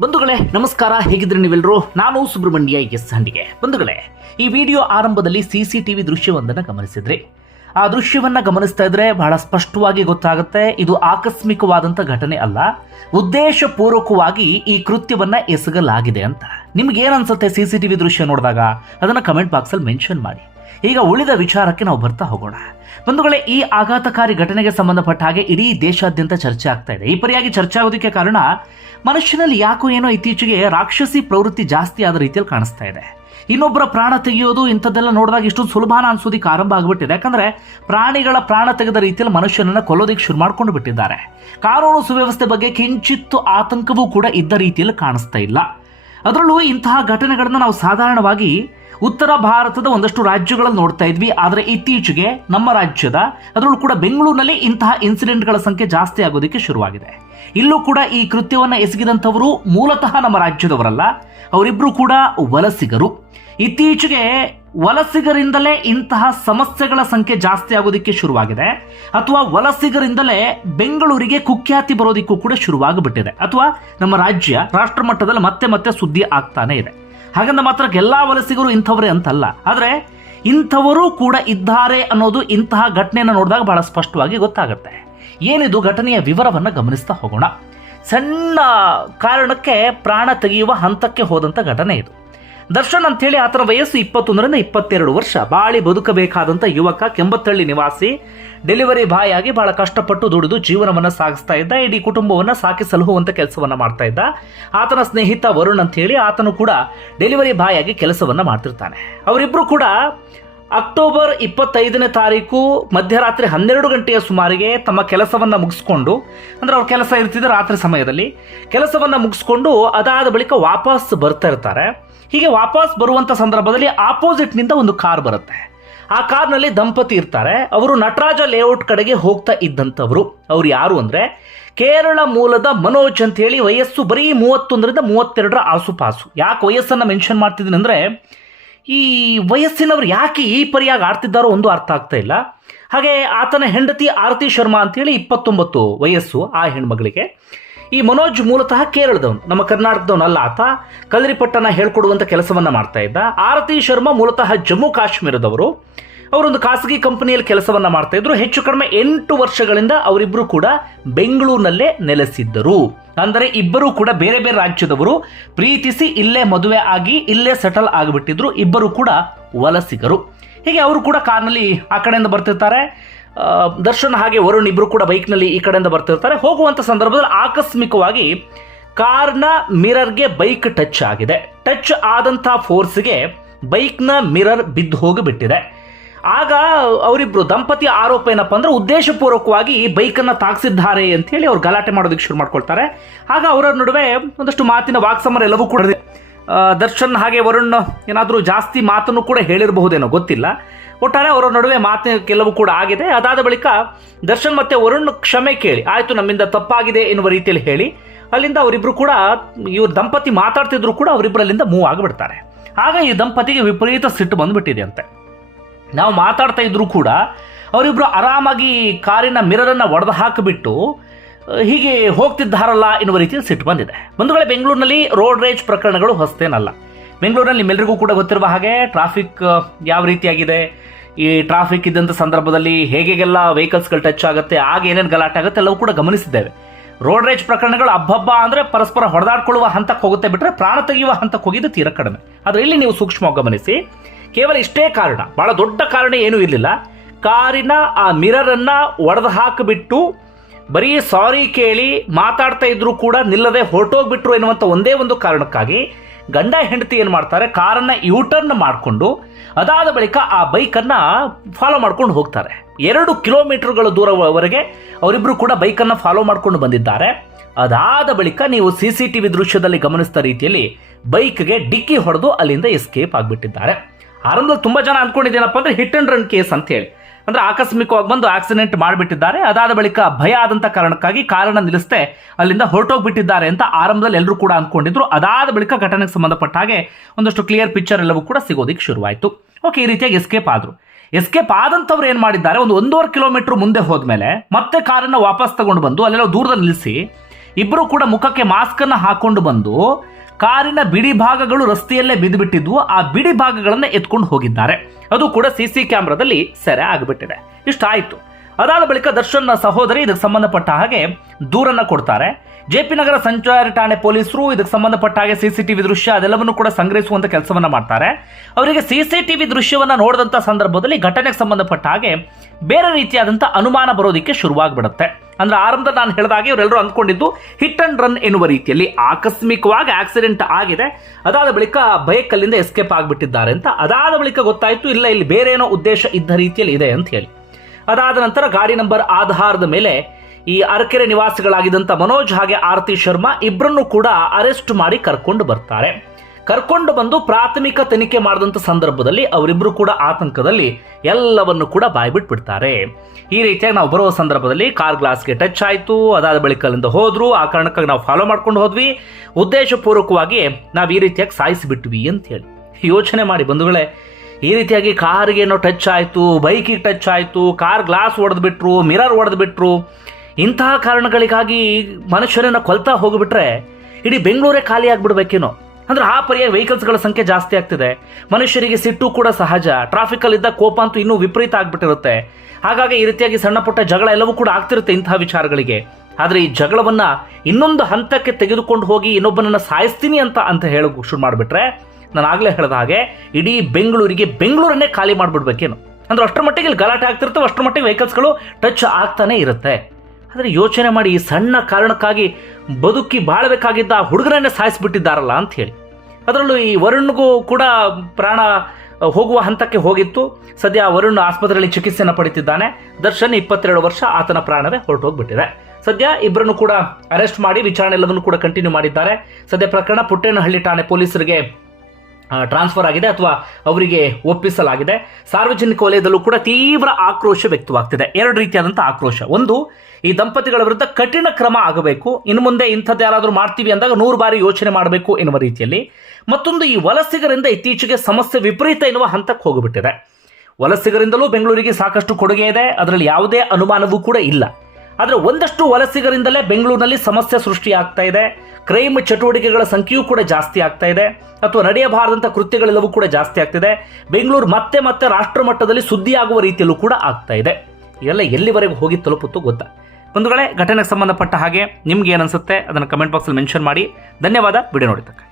ಬಂಧುಗಳೇ, ನಮಸ್ಕಾರ. ಹೇಗಿದ್ರೆ ನೀವೆಲ್ಲರೂ ನಾನು ಸುಬ್ರಹ್ಮಣ್ಯ ಎಸ್ ಹಂಡಿಗೆ. ಬಂಧುಗಳೇ, ಈ ವಿಡಿಯೋ ಆರಂಭದಲ್ಲಿ ಸಿ ಸಿ ಟಿವಿ ದೃಶ್ಯವೊಂದನ್ನು ಗಮನಿಸಿದ್ರಿ. ಆ ದೃಶ್ಯವನ್ನ ಗಮನಿಸ್ತಾ ಇದ್ರೆ ಬಹಳ ಸ್ಪಷ್ಟವಾಗಿ ಗೊತ್ತಾಗುತ್ತೆ. ಇದು ಆಕಸ್ಮಿಕವಾದಂಥ ಘಟನೆ ಅಲ್ಲ. ಉದ್ದೇಶಪೂರ್ವಕವಾಗಿ ಈ ಕೃತ್ಯವನ್ನ ಎಸಗಲಾಗಿದೆ ಅಂತ. ನಿಮ್ಗೆ ಏನ್ ಅನ್ಸುತ್ತೆ ಸಿ ಸಿ ಟಿವಿ ದೃಶ್ಯ ನೋಡಿದಾಗ? ಅದನ್ನ ಕಮೆಂಟ್ ಬಾಕ್ಸಲ್ಲಿ ಮೆನ್ಷನ್ ಮಾಡಿ. ಈಗ ಉಳಿದ ವಿಚಾರಕ್ಕೆ ನಾವು ಬರ್ತಾ ಹೋಗೋಣ. ಬಂಧುಗಳೇ, ಈ ಆಘಾತಕಾರಿ ಘಟನೆಗೆ ಸಂಬಂಧಪಟ್ಟ ಹಾಗೆ ಇಡೀ ದೇಶಾದ್ಯಂತ ಚರ್ಚೆ ಆಗ್ತಾ ಇದೆ. ಈ ಪರಿಯಾಗಿ ಚರ್ಚೆ ಆಗೋದಕ್ಕೆ ಕಾರಣ ಮನುಷ್ಯನಲ್ಲಿ ಯಾಕೋ ಏನೋ ಇತ್ತೀಚೆಗೆ ರಾಕ್ಷಸಿ ಪ್ರವೃತ್ತಿ ಜಾಸ್ತಿ ಆದ ರೀತಿಯಲ್ಲಿ ಕಾಣಿಸ್ತಾ ಇದೆ. ಇನ್ನೊಬ್ಬರ ಪ್ರಾಣ ತೆಗೆಯೋದು ಇಂಥದ್ದೆಲ್ಲ ನೋಡಿದಾಗ ಇಷ್ಟೊಂದು ಸುಲಭಾನ ಅನ್ಸೋದಿಕ್ಕೆ ಆರಂಭ ಆಗಿಬಿಟ್ಟಿದೆ. ಯಾಕಂದ್ರೆ ಪ್ರಾಣಿಗಳ ಪ್ರಾಣ ತೆಗೆದ ರೀತಿಯಲ್ಲಿ ಮನುಷ್ಯನನ್ನ ಕೊಲ್ಲೋದಿಕ್ಕೆ ಶುರು ಮಾಡ್ಕೊಂಡು ಬಿಟ್ಟಿದ್ದಾರೆ. ಕಾನೂನು ಸುವ್ಯವಸ್ಥೆ ಬಗ್ಗೆ ಕಿಂಚಿತ್ತು ಆತಂಕವೂ ಕೂಡ ಇದ್ದ ರೀತಿಯಲ್ಲಿ ಕಾಣಿಸ್ತಾ ಇಲ್ಲ. ಅದರಲ್ಲೂ ಇಂತಹ ಘಟನೆಗಳನ್ನ ನಾವು ಸಾಧಾರಣವಾಗಿ ಉತ್ತರ ಭಾರತದ ಒಂದಷ್ಟು ರಾಜ್ಯಗಳಲ್ಲಿ ನೋಡ್ತಾ ಇದ್ವಿ. ಆದರೆ ಇತ್ತೀಚೆಗೆ ನಮ್ಮ ರಾಜ್ಯದ, ಅದರಲ್ಲೂ ಕೂಡ ಬೆಂಗಳೂರಿನಲ್ಲಿ ಇಂತಹ ಇನ್ಸಿಡೆಂಟ್ಗಳ ಸಂಖ್ಯೆ ಜಾಸ್ತಿ ಆಗೋದಕ್ಕೆ ಶುರುವಾಗಿದೆ. ಇಲ್ಲೂ ಕೂಡ ಈ ಕೃತ್ಯವನ್ನು ಎಸಗಿದಂಥವರು ಮೂಲತಃ ನಮ್ಮ ರಾಜ್ಯದವರಲ್ಲ ಅವರಿಬ್ಬರು ಕೂಡ ವಲಸಿಗರು. ಇತ್ತೀಚೆಗೆ ವಲಸಿಗರಿಂದಲೇ ಇಂತಹ ಸಮಸ್ಯೆಗಳ ಸಂಖ್ಯೆ ಜಾಸ್ತಿ ಆಗೋದಕ್ಕೆ ಶುರುವಾಗಿದೆ. ಅಥವಾ ವಲಸಿಗರಿಂದಲೇ ಬೆಂಗಳೂರಿಗೆ ಕುಖ್ಯಾತಿ ಬರೋದಕ್ಕೂ ಕೂಡ ಶುರುವಾಗಿಬಿಟ್ಟಿದೆ. ಅಥವಾ ನಮ್ಮ ರಾಜ್ಯ ರಾಷ್ಟ್ರ ಮಟ್ಟದಲ್ಲಿ ಮತ್ತೆ ಮತ್ತೆ ಸುದ್ದಿ ಆಗ್ತಾನೆ ಇದೆ. ಹಾಗಂದ ಮಾತ್ರ ಎಲ್ಲಾ ವಲಸಿಗರು ಇಂಥವ್ರೆ ಅಂತಲ್ಲ. ಆದರೆ ಇಂಥವರು ಕೂಡ ಇದ್ದಾರೆ ಅನ್ನೋದು ಇಂತಹ ಘಟನೆಯನ್ನು ನೋಡಿದಾಗ ಬಹಳ ಸ್ಪಷ್ಟವಾಗಿ ಗೊತ್ತಾಗುತ್ತೆ. ಏನಿದು ಘಟನೆಯ ವಿವರವನ್ನು ಗಮನಿಸ್ತಾ ಹೋಗೋಣ. ಸಣ್ಣ ಕಾರಣಕ್ಕೆ ಪ್ರಾಣ ತೆಗೆಯುವ ಹಂತಕ್ಕೆ ಹೋದಂಥ ಘಟನೆ ಇದು. ದರ್ಶನ್ ಅಂತೇಳಿ ಆತನ ವಯಸ್ಸು ಇಪ್ಪತ್ತೊಂದರಿಂದ ಇಪ್ಪತ್ತೆರಡು ವರ್ಷ. ಬಾಳಿ ಬದುಕಬೇಕಾದಂಥ ಯುವಕ, ಕೆಂಬತ್ತಳ್ಳಿ ನಿವಾಸಿ. ಡೆಲಿವರಿ ಬಾಯ್ ಆಗಿ ಬಹಳ ಕಷ್ಟಪಟ್ಟು ದುಡಿದು ಜೀವನವನ್ನು ಸಾಗಿಸ್ತಾ ಇದ್ದ. ಇಡೀ ಕುಟುಂಬವನ್ನು ಸಾಕಿ ಸಲಹುವಂತ ಕೆಲಸವನ್ನ ಮಾಡ್ತಾ ಇದ್ದ. ಆತನ ಸ್ನೇಹಿತ ವರುಣ್ ಅಂತ ಹೇಳಿ ಆತನು ಕೂಡ ಡೆಲಿವರಿ ಬಾಯ್ ಆಗಿ ಕೆಲಸವನ್ನ ಮಾಡ್ತಿರ್ತಾನೆ. ಅವರಿಬ್ರು ಕೂಡ ಅಕ್ಟೋಬರ್ ಇಪ್ಪತ್ತೈದನೇ ತಾರೀಕು ಮಧ್ಯರಾತ್ರಿ ಹನ್ನೆರಡು ಗಂಟೆಯ ಸುಮಾರಿಗೆ ತಮ್ಮ ಕೆಲಸವನ್ನು ಮುಗಿಸ್ಕೊಂಡು, ಅಂದರೆ ಅವ್ರ ಕೆಲಸ ಇರ್ತಿದ್ದೆ ರಾತ್ರಿ ಸಮಯದಲ್ಲಿ, ಕೆಲಸವನ್ನು ಮುಗಿಸ್ಕೊಂಡು ಅದಾದ ಬಳಿಕ ವಾಪಸ್ ಬರ್ತಾ ಇರ್ತಾರೆ. ಹೀಗೆ ವಾಪಸ್ ಬರುವಂಥ ಸಂದರ್ಭದಲ್ಲಿ ಆಪೋಸಿಟ್ನಿಂದ ಒಂದು ಕಾರ್ ಬರುತ್ತೆ. ಆ ಕಾರ್ನಲ್ಲಿ ದಂಪತಿ ಇರ್ತಾರೆ. ಅವರು ನಟರಾಜ ಲೇಔಟ್ ಕಡೆಗೆ ಹೋಗ್ತಾ ಇದ್ದಂಥವ್ರು. ಅವ್ರು ಯಾರು ಅಂದರೆ ಕೇರಳ ಮೂಲದ ಮನೋಜ್ ಅಂತ ಹೇಳಿ ವಯಸ್ಸು ಬರೀ ಮೂವತ್ತೊಂದರಿಂದ ಮೂವತ್ತೆರಡರ ಆಸುಪಾಸು. ಯಾಕೆ ವಯಸ್ಸನ್ನು ಮೆನ್ಷನ್ ಮಾಡ್ತಿದ್ದೀನಿ ಅಂದ್ರೆ ಈ ವಯಸ್ಸಿನವರು ಯಾಕೆ ಈ ಪರಿಯಾಗಿ ಆಡ್ತಿದ್ದಾರೋ ಒಂದು ಅರ್ಥ ಆಗ್ತಾ ಇಲ್ಲ. ಹಾಗೆ ಆತನ ಹೆಂಡತಿ ಆರತಿ ಶರ್ಮಾ ಅಂತೇಳಿ ಇಪ್ಪತ್ತೊಂಬತ್ತು ವಯಸ್ಸು ಆ ಹೆಣ್ಮಗಳಿಗೆ. ಈ ಮನೋಜ್ ಮೂಲತಃ ಕೇರಳದವನು, ನಮ್ಮ ಕರ್ನಾಟಕದವನಲ್ಲ ಆತ. ಕಲರಿಪಟ್ಟನ ಹೇಳ್ಕೊಡುವಂಥ ಕೆಲಸವನ್ನು ಮಾಡ್ತಾ ಇದ್ದ. ಆರತಿ ಶರ್ಮಾ ಮೂಲತಃ ಜಮ್ಮು ಕಾಶ್ಮೀರದವರು. ಅವರೊಂದು ಖಾಸಗಿ ಕಂಪನಿಯಲ್ಲಿ ಕೆಲಸವನ್ನ ಮಾಡ್ತಾ ಇದ್ರು. ಹೆಚ್ಚು ಕಡಿಮೆ ಎಂಟು ವರ್ಷಗಳಿಂದ ಅವರಿಬ್ಬರು ಕೂಡ ಬೆಂಗಳೂರಿನಲ್ಲೇ ನೆಲೆಸಿದ್ದರು. ಅಂದರೆ ಇಬ್ಬರು ಕೂಡ ಬೇರೆ ಬೇರೆ ರಾಜ್ಯದವರು ಪ್ರೀತಿಸಿ ಇಲ್ಲೇ ಮದುವೆ ಆಗಿ ಇಲ್ಲೇ ಸೆಟಲ್ ಆಗಿಬಿಟ್ಟಿದ್ರು. ಇಬ್ಬರು ಕೂಡ ವಲಸಿಗರು. ಹೀಗೆ ಅವರು ಕೂಡ ಕಾರ್ನಲ್ಲಿ ಆ ಕಡೆಯಿಂದ ಬರ್ತಿರ್ತಾರೆ. ದರ್ಶನ್ ಹಾಗೆ ವರುಣ್ ಇಬ್ಬರು ಕೂಡ ಬೈಕ್ನಲ್ಲಿ ಈ ಕಡೆಯಿಂದ ಬರ್ತಿರ್ತಾರೆ. ಹೋಗುವಂತ ಸಂದರ್ಭದಲ್ಲಿ ಆಕಸ್ಮಿಕವಾಗಿ ಕಾರ್ನ ಮಿರರ್ಗೆ ಬೈಕ್ ಟಚ್ ಆಗಿದೆ. ಟಚ್ ಆದಂಥ ಫೋರ್ಸ್ಗೆ ಬೈಕ್ನ ಮಿರರ್ ಬಿದ್ದು ಹೋಗಿಬಿಟ್ಟಿದೆ. ಆಗ ಅವರಿಬ್ರು ದಂಪತಿ ಆರೋಪ ಏನಪ್ಪ ಅಂದ್ರೆ ಉದ್ದೇಶಪೂರ್ವಕವಾಗಿ ಬೈಕನ್ನು ತಾಗಿಸಿದ್ದಾರೆ ಅಂತ ಹೇಳಿ ಅವ್ರು ಗಲಾಟೆ ಮಾಡೋದಕ್ಕೆ ಶುರು ಮಾಡ್ಕೊಳ್ತಾರೆ. ಆಗ ಅವರ ನಡುವೆ ಒಂದಷ್ಟು ಮಾತಿನ ವಾಕ್ಸಮರ ಎಲ್ಲವೂ ಕೂಡ. ದರ್ಶನ್ ಹಾಗೆ ವರುಣ್ ಏನಾದರೂ ಜಾಸ್ತಿ ಮಾತನ್ನು ಕೂಡ ಹೇಳಿರಬಹುದೇನೋ ಗೊತ್ತಿಲ್ಲ. ಒಟ್ಟಾರೆ ಅವರ ನಡುವೆ ಮಾತು ಕೆಲವು ಕೂಡ ಆಗಿದೆ. ಅದಾದ ಬಳಿಕ ದರ್ಶನ್ ಮತ್ತೆ ವರುಣ್ ಕ್ಷಮೆ ಕೇಳಿ, ಆಯಿತು ನಮ್ಮಿಂದ ತಪ್ಪಾಗಿದೆ ಎನ್ನುವ ರೀತಿಯಲ್ಲಿ ಹೇಳಿ, ಅಲ್ಲಿಂದ ಅವರಿಬ್ರು ಕೂಡ ಇವ್ರ ದಂಪತಿ ಮಾತಾಡ್ತಿದ್ರು ಕೂಡ ಅವರಿಬ್ಬರಲ್ಲಿಂದ ಮೂವ್ ಆಗಿಬಿಡ್ತಾರೆ. ಆಗ ಈ ದಂಪತಿಗೆ ವಿಪರೀತ ಸಿಟ್ಟು ಬಂದ್ಬಿಟ್ಟಿದೆ ಅಂತೆ. ನಾವು ಮಾತಾಡ್ತಾ ಇದ್ದರೂ ಕೂಡ ಅವರಿಬ್ರು ಆರಾಮಾಗಿ ಕಾರಿನ ಮಿರರನ್ನು ಒಡೆದು ಹಾಕಿಬಿಟ್ಟು ಹೀಗೆ ಹೋಗ್ತಿದ್ದಾರಲ್ಲ ಎನ್ನುವ ರೀತಿಯಲ್ಲಿ ಸಿಟ್ಟು ಬಂದಿದೆ. ಬಂಧುಗಳೇ, ಬೆಂಗಳೂರಿನಲ್ಲಿ ರೋಡ್ ರೇಜ್ ಪ್ರಕರಣಗಳು ಹೊಸ್ತೇನಲ್ಲ. ಬೆಂಗಳೂರಿನಲ್ಲಿ ನಿಮ್ಮೆಲ್ಲರಿಗೂ ಕೂಡ ಗೊತ್ತಿರುವ ಹಾಗೆ ಟ್ರಾಫಿಕ್ ಯಾವ ರೀತಿಯಾಗಿದೆ? ಈ ಟ್ರಾಫಿಕ್ ಇದ್ದಂಥ ಸಂದರ್ಭದಲ್ಲಿ ಹೇಗೆಲ್ಲ ವೆಹಿಕಲ್ಸ್ಗಳು ಟಚ್ ಆಗುತ್ತೆ, ಆಗ ಏನೇನು ಗಲಾಟೆ ಆಗುತ್ತೆ ಎಲ್ಲವೂ ಕೂಡ ಗಮನಿಸಿದ್ದೇವೆ. ರೋಡ್ ರೇಜ್ ಪ್ರಕರಣಗಳು ಹಬ್ಬಬ್ಬ ಅಂದರೆ ಪರಸ್ಪರ ಹೊಡೆದಾಡ್ಕೊಳ್ಳುವ ಹಂತಕ್ಕೆ ಹೋಗುತ್ತೆ ಬಿಟ್ಟರೆ ಪ್ರಾಣ ತೆಗೆಯುವ ಹಂತಕ್ಕೆ ಹೋಗಿದ್ದು ತೀರ ಕಡಿಮೆ. ಆದರೆ ಇಲ್ಲಿ ನೀವು ಸೂಕ್ಷ್ಮವಾಗಿ ಗಮನಿಸಿ ಕೇವಲ ಇಷ್ಟೇ ಕಾರಣ, ಬಹಳ ದೊಡ್ಡ ಕಾರಣ ಏನೂ ಇರಲಿಲ್ಲ. ಕಾರಿನ ಆ ಮಿರರನ್ನು ಒಡೆದು ಹಾಕಿಬಿಟ್ಟು ಬರೀ ಸಾರಿ ಕೇಳಿ ಮಾತಾಡ್ತಾ ಇದ್ರು ಕೂಡ ನಿಲ್ಲದೆ ಹೊರಟೋಗ್ಬಿಟ್ರು ಎನ್ನುವಂಥ ಒಂದೇ ಒಂದು ಕಾರಣಕ್ಕಾಗಿ ಗಂಡ ಹೆಂಡತಿ ಏನು ಮಾಡ್ತಾರೆ, ಕಾರನ್ನ ಯೂಟರ್ನ್ ಮಾಡಿಕೊಂಡು ಅದಾದ ಬಳಿಕ ಆ ಬೈಕನ್ನು ಫಾಲೋ ಮಾಡ್ಕೊಂಡು ಹೋಗ್ತಾರೆ. ಎರಡು ಕಿಲೋಮೀಟರ್ಗಳ ದೂರವರೆಗೆ ಅವರಿಬ್ಬರು ಕೂಡ ಬೈಕನ್ನು ಫಾಲೋ ಮಾಡ್ಕೊಂಡು ಬಂದಿದ್ದಾರೆ. ಅದಾದ ಬಳಿಕ ನೀವು ಸಿ ಸಿ ಟಿ ವಿ ದೃಶ್ಯದಲ್ಲಿ ಗಮನಿಸಿದ ರೀತಿಯಲ್ಲಿ ಬೈಕ್ಗೆ ಡಿಕ್ಕಿ ಹೊಡೆದು ಅಲ್ಲಿಂದ ಎಸ್ಕೇಪ್ ಆಗಿಬಿಟ್ಟಿದ್ದಾರೆ. ಆರಂಭದಲ್ಲಿ ತುಂಬ ಜನ ಅಂದ್ಕೊಂಡಿದ್ದೇನಪ್ಪ ಅಂದ್ರೆ ಹಿಟ್ ಆ್ಯಂಡ್ ರನ್ ಕೇಸ್ ಅಂತ ಹೇಳಿ. ಅಂದ್ರೆ ಆಕಸ್ಮಿಕವಾಗಿ ಬಂದು ಆಕ್ಸಿಡೆಂಟ್ ಮಾಡಿಬಿಟ್ಟಿದ್ದಾರೆ. ಅದಾದ ಬಳಿಕ ಭಯ ಆದಂಥ ಕಾರಣಕ್ಕಾಗಿ ಕಾರಣ ನಿಲ್ಲಿಸದೆ ಅಲ್ಲಿಂದ ಹೊರಟೋಗ್ಬಿಟ್ಟಿದ್ದಾರೆ ಅಂತ ಆರಂಭದಲ್ಲಿ ಎಲ್ಲರೂ ಕೂಡ ಅಂದ್ಕೊಂಡಿದ್ರು ಅದಾದ ಬಳಿಕ ಘಟನೆಗೆ ಸಂಬಂಧಪಟ್ಟ ಹಾಗೆ ಒಂದಷ್ಟು ಕ್ಲಿಯರ್ ಪಿಕ್ಚರ್ ಎಲ್ಲವೂ ಕೂಡ ಸಿಗೋದಕ್ಕೆ ಶುರುವಾಯಿತು. ಓಕೆ ಈ ರೀತಿಯಾಗಿ ಎಸ್ಕೇಪ್ ಆದರು. ಎಸ್ಕೇಪ್ ಆದಂಥವ್ರು ಏನು ಮಾಡಿದ್ದಾರೆ? ಒಂದು ಒಂದೂವರೆ ಕಿಲೋಮೀಟರ್ ಮುಂದೆ ಹೋದ್ಮೇಲೆ ಮತ್ತೆ ಕಾರನ್ನು ವಾಪಸ್ ತಗೊಂಡು ಬಂದು, ಅಲ್ಲೆಲ್ಲ ದೂರದಲ್ಲಿ ನಿಲ್ಲಿಸಿ ಇಬ್ಬರು ಕೂಡ ಮುಖಕ್ಕೆ ಮಾಸ್ಕನ್ನು ಹಾಕೊಂಡು ಬಂದು ಕಾರಿನ ಬಿಡಿ ಭಾಗಗಳು ರಸ್ತೆಯಲ್ಲೇ ಬಿದ್ದುಬಿಟ್ಟಿದ್ವು. ಆ ಬಿಡಿ ಭಾಗಗಳನ್ನ ಎತ್ಕೊಂಡು ಹೋಗಿದ್ದಾರೆ. ಅದು ಕೂಡ ಸಿ ಸಿ ಕ್ಯಾಮ್ರಾದಲ್ಲಿ ಸೆರೆ ಆಗಿಬಿಟ್ಟಿದೆ. ಇಷ್ಟ ಆಯಿತು ಅದಾದ ಬಳಿಕ ದರ್ಶನ್ ಸಹೋದರಿ ಇದಕ್ಕೆ ಸಂಬಂಧಪಟ್ಟ ಹಾಗೆ ದೂರನ್ನ ಕೊಡ್ತಾರೆ. ಜೆ ಪಿ ನಗರ ಸಂಚಾರಿ ಠಾಣೆ ಪೊಲೀಸರು ಇದಕ್ಕೆ ಸಂಬಂಧಪಟ್ಟ ಹಾಗೆ ಸಿಸಿಟಿವಿ ದೃಶ್ಯ ಅದೆಲ್ಲವನ್ನು ಕೂಡ ಸಂಗ್ರಹಿಸುವಂತ ಕೆಲಸವನ್ನ ಮಾಡ್ತಾರೆ. ಅವರಿಗೆ ಸಿಸಿಟಿವಿ ದೃಶ್ಯವನ್ನ ನೋಡಿದಂತ ಸಂದರ್ಭದಲ್ಲಿ ಘಟನೆಗೆ ಸಂಬಂಧಪಟ್ಟ ಹಾಗೆ ಬೇರೆ ರೀತಿಯಾದಂಥ ಅನುಮಾನ ಬರೋದಕ್ಕೆ ಶುರುವಾಗ್ಬಿಡುತ್ತೆ. ಅಂದ್ರೆ ಆರಂಭದಲ್ಲಿ ನಾನು ಹೇಳಿದಾಗೆ ಇವರೆಲ್ಲರೂ ಅಂದ್ಕೊಂಡಿದ್ದು ಹಿಟ್ ಅಂಡ್ ರನ್ ಎನ್ನುವ ರೀತಿಯಲ್ಲಿ ಆಕಸ್ಮಿಕವಾಗಿ ಆಕ್ಸಿಡೆಂಟ್ ಆಗಿದೆ. ಅದಾದ ಬಳಿಕ ಬೈಕ್ ಅಲ್ಲಿಂದ ಎಸ್ಕೇಪ್ ಆಗಿಬಿಟ್ಟಿದ್ದಾರೆ ಅಂತ. ಅದಾದ ಬಳಿಕ ಗೊತ್ತಾಯಿತು, ಇಲ್ಲ, ಇಲ್ಲಿ ಬೇರೆ ಏನೋ ಉದ್ದೇಶ ಇದ್ದ ರೀತಿಯಲ್ಲಿ ಇದೆ ಅಂತ ಹೇಳಿ. ಅದಾದ ನಂತರ ಗಾಡಿ ನಂಬರ್ ಆಧಾರದ ಮೇಲೆ ಈ ಅರಕೆರೆ ನಿವಾಸಿಗಳಾಗಿದ್ದಂಥ ಮನೋಜ್ ಹಾಗೆ ಆರತಿ ಶರ್ಮಾ ಇಬ್ಬರನ್ನು ಕೂಡ ಅರೆಸ್ಟ್ ಮಾಡಿ ಕರ್ಕೊಂಡು ಬರ್ತಾರೆ. ಕರ್ಕೊಂಡು ಬಂದು ಪ್ರಾಥಮಿಕ ತನಿಖೆ ಮಾಡಿದಂಥ ಸಂದರ್ಭದಲ್ಲಿ ಅವರಿಬ್ಬರು ಕೂಡ ಆತಂಕದಲ್ಲಿ ಎಲ್ಲವನ್ನು ಕೂಡ ಬಾಯ್ಬಿಟ್ಬಿಡ್ತಾರೆ. ಈ ರೀತಿಯಾಗಿ ನಾವು ಬರುವ ಸಂದರ್ಭದಲ್ಲಿ ಕಾರ್ ಗ್ಲಾಸ್ಗೆ ಟಚ್ ಆಯಿತು. ಅದಾದ ಬಳಿಕ ಅಲ್ಲಿಂದ ಹೋದ್ರು. ಆ ಕಾರಣಕ್ಕಾಗಿ ನಾವು ಫಾಲೋ ಮಾಡ್ಕೊಂಡು ಹೋದ್ವಿ. ಉದ್ದೇಶಪೂರ್ವಕವಾಗಿ ನಾವು ಈ ರೀತಿಯಾಗಿ ಸಾಯಿಸಿಬಿಟ್ವಿ ಅಂತ ಹೇಳಿ. ಯೋಚನೆ ಮಾಡಿ ಬಂಧುಗಳೇ, ಈ ರೀತಿಯಾಗಿ ಕಾರ್ಗೆ ಏನೋ ಟಚ್ ಆಯಿತು, ಬೈಕಿಗೆ ಟಚ್ ಆಯಿತು, ಕಾರ್ ಗ್ಲಾಸ್ ಹೊಡೆದ್ಬಿಟ್ರು ಮಿರರ್ ಹೊಡೆದ್ಬಿಟ್ರು ಇಂತಹ ಕಾರಣಗಳಿಗಾಗಿ ಮನುಷ್ಯರನ್ನು ಕೊಲ್ತಾ ಹೋಗಿಬಿಟ್ರೆ ಇಡೀ ಬೆಂಗಳೂರೇ ಖಾಲಿ ಆಗ್ಬಿಡ್ಬೇಕೇನೋ. ಅಂದ್ರೆ ಆ ಪರ್ಯಾಯ ವೆಹಿಕಲ್ಸ್ಗಳ ಸಂಖ್ಯೆ ಜಾಸ್ತಿ ಆಗ್ತಿದೆ. ಮನುಷ್ಯರಿಗೆ ಸಿಟ್ಟು ಕೂಡ ಸಹಜ. ಟ್ರಾಫಿಕಲ್ಲಿ ಇದ್ದ ಕೋಪ ಅಂತೂ ಇನ್ನೂ ವಿಪರೀತ ಆಗ್ಬಿಟ್ಟಿರುತ್ತೆ. ಹಾಗಾಗಿ ಈ ರೀತಿಯಾಗಿ ಸಣ್ಣ ಪುಟ್ಟ ಜಗಳ ಎಲ್ಲವೂ ಕೂಡ ಆಗ್ತಿರುತ್ತೆ ಇಂತಹ ವಿಚಾರಗಳಿಗೆ. ಆದರೆ ಈ ಜಗಳವನ್ನ ಇನ್ನೊಂದು ಹಂತಕ್ಕೆ ತೆಗೆದುಕೊಂಡು ಹೋಗಿ ಇನ್ನೊಬ್ಬನನ್ನ ಸಾಯಿಸ್ತೀನಿ ಅಂತ ಅಂತ ಹೇಳೋಕೆ ಶುರು ಮಾಡಿಬಿಟ್ರೆ ನಾನು ಆಗಲೇ ಹೇಳಿದ ಹಾಗೆ ಇಡೀ ಬೆಂಗಳೂರಿಗೆ ಬೆಂಗಳೂರನ್ನೇ ಖಾಲಿ ಮಾಡಿಬಿಡ್ಬೇಕೇನು? ಅಂದ್ರೆ ಅಷ್ಟರ ಮಟ್ಟಿಗೆ ಇಲ್ಲಿ ಗಲಾಟೆ ಆಗ್ತಿರುತ್ತೆ, ಅಷ್ಟರ ಮಟ್ಟಿಗೆ ವೆಹಿಕಲ್ಸ್ಗಳು ಟಚ್ ಆಗ್ತಾನೆ ಇರುತ್ತೆ. ಆದರೆ ಯೋಚನೆ ಮಾಡಿ ಈ ಸಣ್ಣ ಕಾರಣಕ್ಕಾಗಿ ಬದುಕಿ ಬಾಳಬೇಕಾಗಿದ್ದ ಆ ಹುಡುಗರನ್ನೇ ಸಾಯಿಸಿಬಿಟ್ಟಿದ್ದಾರಲ್ಲ ಅಂತ ಹೇಳಿ. ಅದರಲ್ಲೂ ಈ ವರುಣ್ಗೂ ಕೂಡ ಪ್ರಾಣ ಹೋಗುವ ಹಂತಕ್ಕೆ ಹೋಗಿತ್ತು. ಸದ್ಯ ವರುಣ್ ಆಸ್ಪತ್ರೆಯಲ್ಲಿ ಚಿಕಿತ್ಸೆಯನ್ನು ಪಡಿತಿದ್ದಾನೆ ದರ್ಶನ್ ಇಪ್ಪತ್ತೆರಡು ವರ್ಷ, ಆತನ ಪ್ರಾಣವೇ ಹೊರಟೋಗ್ಬಿಟ್ಟಿದೆ. ಸದ್ಯ ಇಬ್ಬರನ್ನು ಕೂಡ ಅರೆಸ್ಟ್ ಮಾಡಿ ವಿಚಾರಣೆ ಎಲ್ಲವನ್ನು ಕೂಡ ಕಂಟಿನ್ಯೂ ಮಾಡಿದ್ದಾರೆ. ಸದ್ಯ ಪ್ರಕರಣ ಪುಟ್ಟೇನಹಳ್ಳಿ ಠಾಣೆ ಪೊಲೀಸರಿಗೆ ಟ್ರಾನ್ಸ್ಫರ್ ಆಗಿದೆ ಅಥವಾ ಅವರಿಗೆ ಒಪ್ಪಿಸಲಾಗಿದೆ. ಸಾರ್ವಜನಿಕ ವಲಯದಲ್ಲೂ ಕೂಡ ತೀವ್ರ ಆಕ್ರೋಶ ವ್ಯಕ್ತವಾಗ್ತಿದೆ. ಎರಡು ರೀತಿಯಾದಂಥ ಆಕ್ರೋಶ. ಒಂದು, ಈ ದಂಪತಿಗಳ ವಿರುದ್ಧ ಕಠಿಣ ಕ್ರಮ ಆಗಬೇಕು. ಇನ್ನು ಮುಂದೆ ಇಂಥದ್ದು ಯಾರಾದರೂ ಮಾಡ್ತೀವಿ ಅಂದಾಗ ನೂರು ಬಾರಿ ಯೋಚನೆ ಮಾಡಬೇಕು ಎನ್ನುವ ರೀತಿಯಲ್ಲಿ. ಮತ್ತೊಂದು, ಈ ವಲಸಿಗರಿಂದ ಇತ್ತೀಚೆಗೆ ಸಮಸ್ಯೆ ವಿಪರೀತ ಎನ್ನುವ ಹಂತಕ್ಕೆ ಹೋಗಿಬಿಟ್ಟಿದೆ. ವಲಸಿಗರಿಂದಲೂ ಬೆಂಗಳೂರಿಗೆ ಸಾಕಷ್ಟು ಕೊಡುಗೆ ಇದೆ. ಅದರಲ್ಲಿ ಯಾವುದೇ ಅನುಮಾನವೂ ಕೂಡ ಇಲ್ಲ. ಆದರೆ ಒಂದಷ್ಟು ವಲಸಿಗರಿಂದಲೇ ಬೆಂಗಳೂರಿನಲ್ಲಿ ಸಮಸ್ಯೆ ಸೃಷ್ಟಿಯಾಗ್ತಾ ಇದೆ. ಕ್ರೈಮ್ ಚಟುವಟಿಕೆಗಳ ಸಂಖ್ಯೆಯೂ ಕೂಡ ಜಾಸ್ತಿ ಆಗ್ತಾ ಇದೆ. ಅಥವಾ ನಡೆಯಬಾರದಂಥ ಕೃತ್ಯಗಳೆಲ್ಲವೂ ಕೂಡ ಜಾಸ್ತಿ ಆಗ್ತಿದೆ ಬೆಂಗಳೂರು ಮತ್ತೆ ಮತ್ತೆ ರಾಷ್ಟ್ರ ಮಟ್ಟದಲ್ಲಿ ಸುದ್ದಿಯಾಗುವ ರೀತಿಯಲ್ಲೂ ಕೂಡ ಆಗ್ತಾ ಇದೆ. ಇದೆಲ್ಲ ಎಲ್ಲಿವರೆಗೂ ಹೋಗಿ ತಲುಪುತ್ತೋ ಗೊತ್ತಾ? ಬಂಧುಗಳೇ, ಘಟನೆಗೆ ಸಂಬಂಧಪಟ್ಟ ಹಾಗೆ ನಿಮ್ಗೆ ಏನನ್ಸುತ್ತೆ ಅದನ್ನು ಕಮೆಂಟ್ ಬಾಕ್ಸಲ್ಲಿ ಮೆನ್ಷನ್ ಮಾಡಿ. ಧನ್ಯವಾದ, ವಿಡಿಯೋ ನೋಡಿದ್ದಕ್ಕೆ.